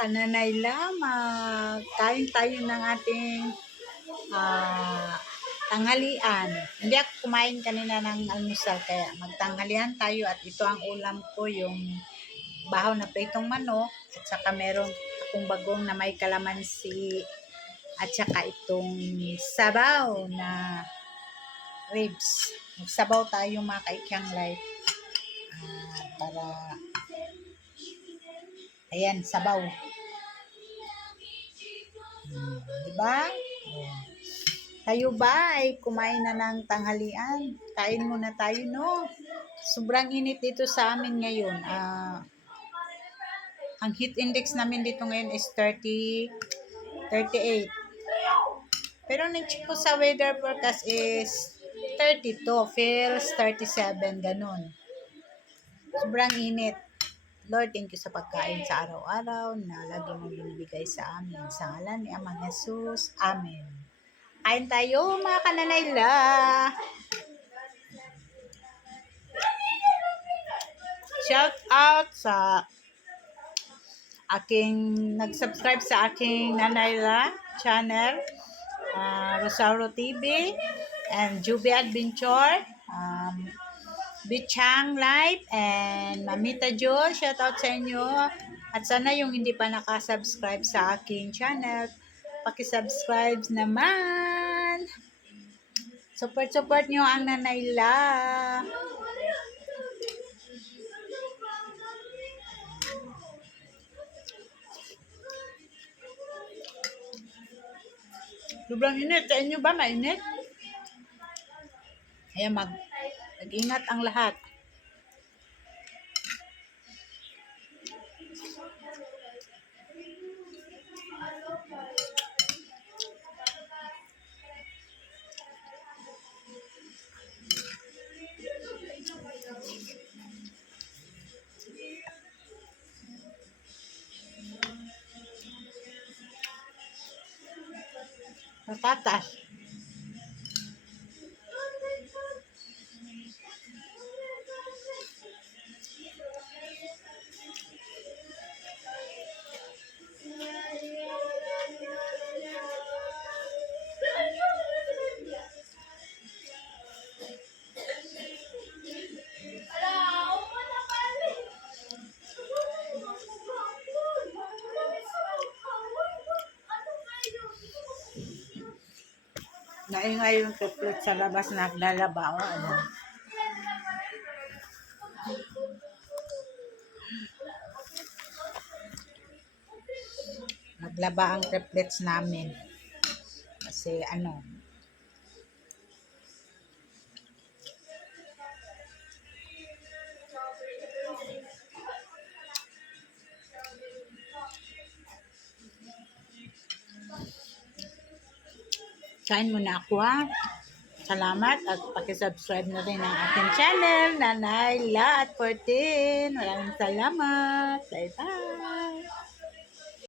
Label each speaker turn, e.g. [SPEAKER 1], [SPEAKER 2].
[SPEAKER 1] kananay lama. Kain tayo ng ating ah, tanghalian. Hindi ako kumain kanina ng almusal kaya magtanghalian tayo at ito ang ulam ko yung bahaw na pritong manok at saka meron akong bagong na may kalamansi at saka itong sabaw na ribs. Magsabaw tayo mga kaikyang life. Ah, para ayan, sabaw. Hmm, di. Tayo ba ay kumain na ng tanghalian? Kain muna tayo, no? Sobrang init dito sa amin ngayon. Ah, ang heat index namin dito ngayon is 30, 38. Pero nag-check ko sa weather forecast is 32, feels 37, ganun. Sobrang init. Lord, thank you sa pagkain sa araw-araw na lagi mong binibigay sa amin. Sa ngalan ni Amang Jesus. Amen. Kain tayo mga kananayla. Shout out sa aking nag-subscribe sa aking Nanayla channel, uh, Rosauro TV, and Juby Adventure, um, Bichang Life, and Mamita Jo, shout out sa inyo. At sana yung hindi pa nakasubscribe sa aking channel, pakisubscribe naman. Support-support nyo ang Nanayla. Sobrang init. Sa inyo ba mainit? Kaya mag, mag-ingat ang lahat. Patatas. Naingay yung triplet sa labas na naglalaba. O, ano. Naglaba ang triplets namin. Kasi ano, kain muna ako ha. Salamat at pakisubscribe na rin ang aking channel, Nanay La at 14. Maraming salamat. Bye-bye.